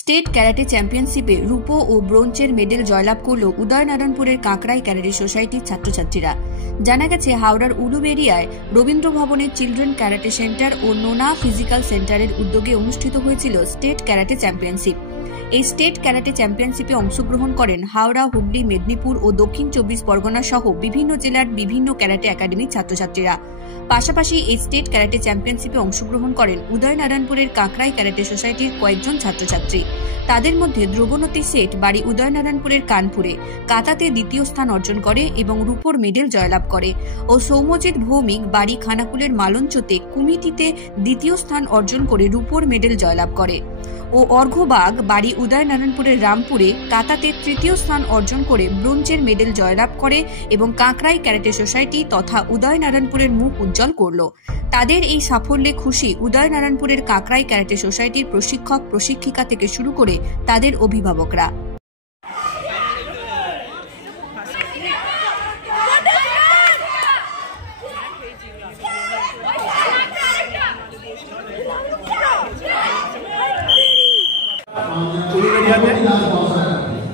State karate চ্যাম্পিয়নশিপে রূপো ও ব্রোঞ্জের medal জয়লাভ করল উদয়নারায়ণপুরের কাঁকড়াই ক্যারাটে সোসাইটির ছাত্রছাত্রীরা। জানা গেছে, হাওড়ার উলুবেড়িয়ায় রবীন্দ্র ভবনের চিলড্রেন ক্যারাটে সেন্টার ও নোনা ফিজিক্যাল সেন্টারের উদ্যোগে অনুষ্ঠিত হয়েছিল স্টেট ক্যারাটে চ্যাম্পিয়নশিপ। এই স্টেট ক্যারাটে চ্যাম্পিয়নশিপে অংশগ্রহণ করেন হাওড়া, হুগলি, মেদিনীপুর ও দক্ষিণ 24 পরগনা সহ বিভিন্ন জেলার বিভিন্ন ক্যারাটে একাডেমির ছাত্রছাত্রীরা। পাশাপাশি এই স্টেট ক্যারাটে চ্যাম্পিয়নশিপে অংশগ্রহণ করেন উদয়নারায়ণপুরের কাঁকড়াই ক্যারাটে সোসাইটির কয়েকজন ছাত্রছাত্রী। তাদের মধ্যে ধ্রুবনতী শেঠ বাড়ি উদয়নারায়ণপুরের কানপুরে কাতাতে দ্বিতীয় স্থান অর্জন করে এবং রূপোর মেডেল জয়লাভ করে, ও সৌম্যজিৎ ভৌমিক বাড়ি খানাকুলের মালঞ্চতে কুমিটিতে দ্বিতীয় স্থান অর্জন করে রূপোর মেডেল জয়লাভ করে, ও অর্ঘ্যবাগ বাড়ি উদয়নারায়ণপুরের রামপুরে কাতাতে তৃতীয় স্থান অর্জন করে ব্রোঞ্জের মেডেল জয়লাভ করে এবং কাঁকড়াই ক্যারাটে সোসাইটি তথা উদয়নারায়ণপুরের মুখ উজ্জ্বল করল। তাদের এই সাফল্যে খুশি উদয়নারায়ণপুরের কাঁকড়াই ক্যারাটে সোসাইটির প্রশিক্ষক, প্রশিক্ষিকা থেকে শুরু করে তাদের অভিভাবকরা।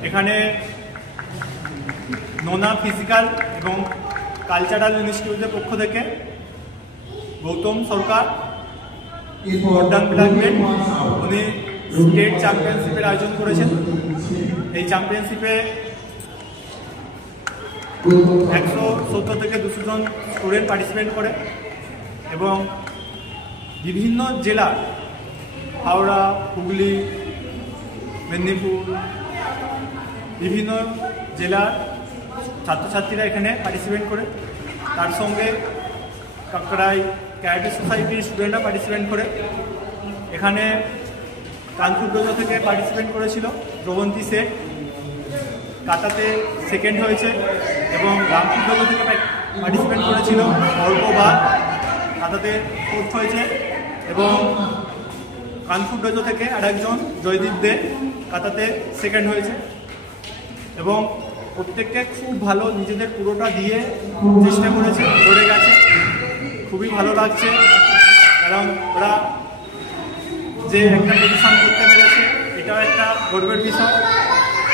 এখানে নোনা ফিজিক্যাল এবং কালচারাল ইনস্টিটিউটের পক্ষ থেকে গৌতম সরকার উনি স্টেট চ্যাম্পিয়নশিপের আয়োজন করেছেন। এই চ্যাম্পিয়নশিপে 170 থেকে 200 জন স্টুডেন্ট পার্টিসিপেট করে এবং বিভিন্ন জেলার হাওড়া, হুগলি, মেদিনীপুর বিভিন্ন জেলার ছাত্রছাত্রীরা এখানে পার্টিসিপেট করে। তার সঙ্গে কাঁকড়াই ক্যারাটে সোসাইটির স্টুডেন্টরা পার্টিসিপেট করে। এখানে কানপুর ডোজো থেকে পার্টিসিপেট করেছিল ধ্রুবন্তী শেঠ, কাতাতে সেকেন্ড হয়েছে, এবং রামপুর ডোজো থেকে পার্টিসিপেট করেছিল অর্ঘ্যবাগ, কাতাতে ফোর্থ হয়েছে, এবং কানপুর ডোজো থেকে আরেকজন জয়দীপ দে কাতাতে সেকেন্ড হয়েছে। এবং প্রত্যেককে খুব ভালো নিজেদের পুরোটা দিয়ে চেষ্টা করেছে, ধরে গেছে। খুবই ভালো লাগছে, কারণ ওরা যে একটা পজিশন করতে পেরেছে এটাও একটা গর্বের বিষয়।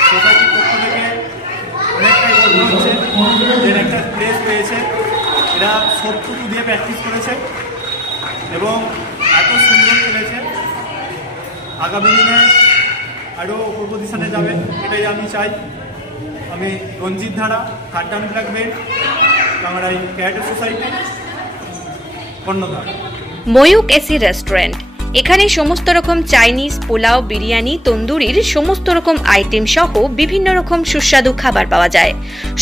সোসাইটির পক্ষ থেকে অনেকটাই গর্ব হচ্ছে যে একটা প্লেস পেয়েছে। এরা সবটুকু দিয়ে প্র্যাকটিস করেছে এবং এত সুন্দর খেলেছে। আগামী দিনে আরও ওপর পজিশনে যাবে, এটাই আমি চাই। আমি Ranjit Dhara, third black belt, কাঁকড়াই ক্যারাটে সোসাইটি, কর্ণধার। ময়ূক এসি রেস্টুরেন্ট, এখানে সমস্ত রকম চাইনিজ, পোলাও, বিরিয়ানি, তন্দুরির সমস্ত রকম আইটেম সহ বিভিন্ন রকম সুস্বাদু খাবার পাওয়া যায়।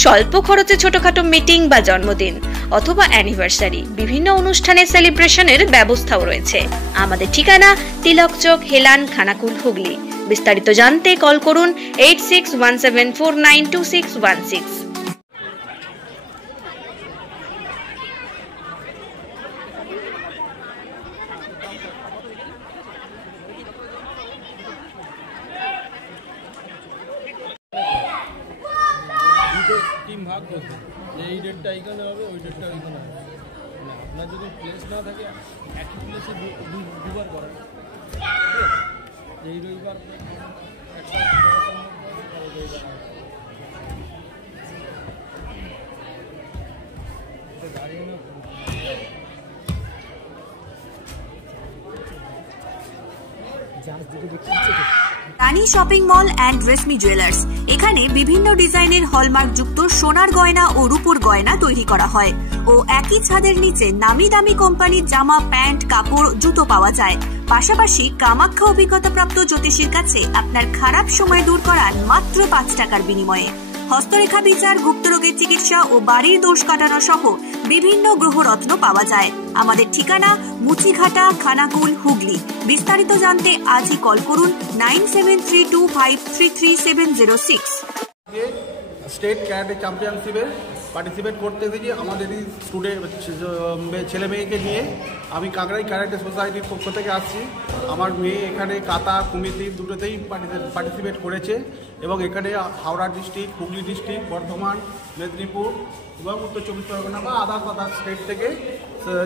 স্বল্প খরচে ছোটখাটো মিটিং বা জন্মদিন অথবা অ্যানিভার্সারি, বিভিন্ন অনুষ্ঠানে সেলিব্রেশনের ব্যবস্থাও রয়েছে। আমাদের ঠিকানা তিলক চক, হেলান, খানাকুল, হুগলি। বিস্তারিত জানতে কল করুন 8617492616। টিম ভাগ করবে যে এই ডেটটা এইখানে হবে, ওই ডেটটা ওইখানে হবে। আপনার যদি প্লেস না থাকে একই প্লেসে দুবার করেন, এই রবিবার একটা গাড়ি না Rani shopping mall and Reshmi jewellers, এখানে বিভিন্ন ডিজাইনের হলমার্ক যুক্ত সোনার গয়না ও রূপোর গয়না তৈরি করা হয়, ও একই ছাদের নিচে নামি দামি কোম্পানির জামা, প্যান্ট, কাপড়, জুতো পাওয়া যায়। পাশাপাশি কামাখ্যা অভিজ্ঞতাপ্রাপ্ত জ্যোতিষীর কাছে আপনার খারাপ সময় দূর করান মাত্র 5 টাকার বিনিময়ে। হস্তরেখা বিচার, গুপ্তরোগের চিকিৎসা ও বাড়ির দোষ কাটানো সহ বিভিন্ন গ্রহরত্ন পাওয়া যায়। আমাদের ঠিকানা মুচিঘাটা, খানাকুল, হুগলি। বিস্তারিত জানতে আজই কল করুন 9732533706। স্টেট ক্যারাটে চ্যাম্পিয়নশিপে পার্টিসিপেট করতে গিয়ে আমাদের স্টুডেন্ট ছেলে মেয়েকে নিয়ে আমি কাঁকড়াই ক্যারাটে সোসাইটির পক্ষ থেকে আসছি। আমার মেয়ে এখানে কাতা, কুমিতি দুটোতেই পার্টিসিপেট করেছে এবং এখানে হাওড়া ডিস্ট্রিক্ট, হুগলি ডিস্ট্রিক্ট, বর্ধমান, মেদিনীপুর এবং উত্তর 24 পরগনা বা আদার্স স্টেট থেকে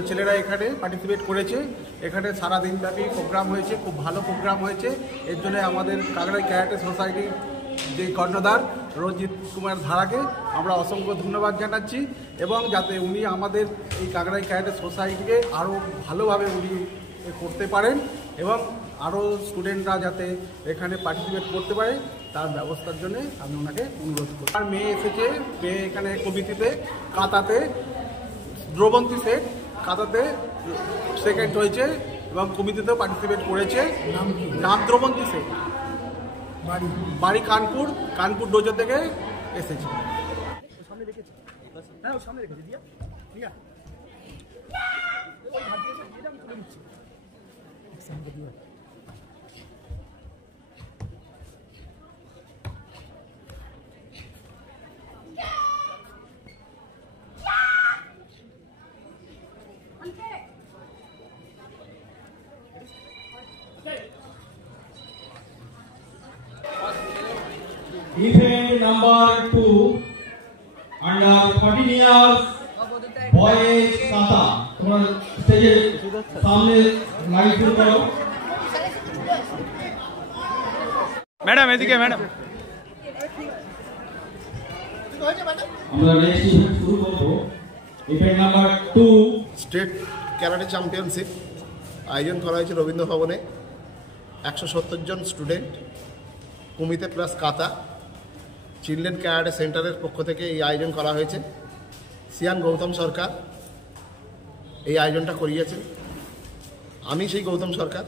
ছেলেরা এখানে পার্টিসিপেট করেছে। এখানে সারাদিনব্যাপী প্রোগ্রাম হয়েছে, খুব ভালো প্রোগ্রাম হয়েছে। এর জন্য আমাদের কাকরাই ক্যারাটে সোসাইটির যে কর্ণধার রঞ্জিত কুমার ধারাকে আমরা অসংখ্য ধন্যবাদ জানাচ্ছি, এবং যাতে উনি আমাদের এই কাকরাই ক্যারাটে সোসাইটিকে আরও ভালোভাবে উনি করতে পারেন এবং আরও স্টুডেন্টরা যাতে এখানে পার্টিসিপেট করতে পারে তার ব্যবস্থার জন্য আমি ওনাকে অনুরোধ করি। আর মেয়ে এসেছে, মেয়ে এখানে কমিটিতে কাতাতে দ্রবন্তী শেখ কাতাতে সেকেন্ড হয়েছে এবং কমিটিতেও পার্টিসিপেট করেছে। নাম দ্রবন্তী শেখ, বাড়ি কানপুর ডোজো থেকে এসেছে। Event number 2 under 14 years boys kata. তোমার স্টেজের সামনে লাইট শুরু করো। ম্যাডাম এদিকে ম্যাডাম। আমরা নেক্সট ইভেন্ট শুরু করব। Event number 2 state karate championship আয়োজন করা হয়েছে রবীন্দ্র ভবনে। 170 জন স্টুডেন্ট, কুমিতে প্লাস কাতা, চিলড্রেন ক্যারাটে সেন্টারের পক্ষ থেকে এই আয়োজন করা হয়েছে। সিয়ান গৌতম সরকার এই আয়োজনটা করিয়েছেন। আমি সেই গৌতম সরকার।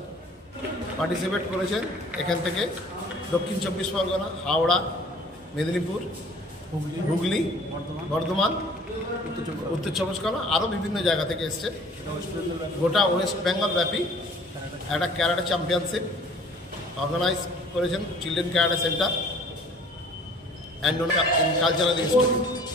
পার্টিসিপেট করেছেন এখান থেকে দক্ষিণ 24 পরগনা, হাওড়া, মেদিনীপুর, হুগলি, বর্ধমান, উত্তর 24 পরগনা, আরও বিভিন্ন জায়গা থেকে এসছে। গোটা ওয়েস্ট বেঙ্গল ব্যাপী একটা ক্যারাটে চ্যাম্পিয়নশিপ অর্গানাইজ করেছেন children karate centre and cultural institute.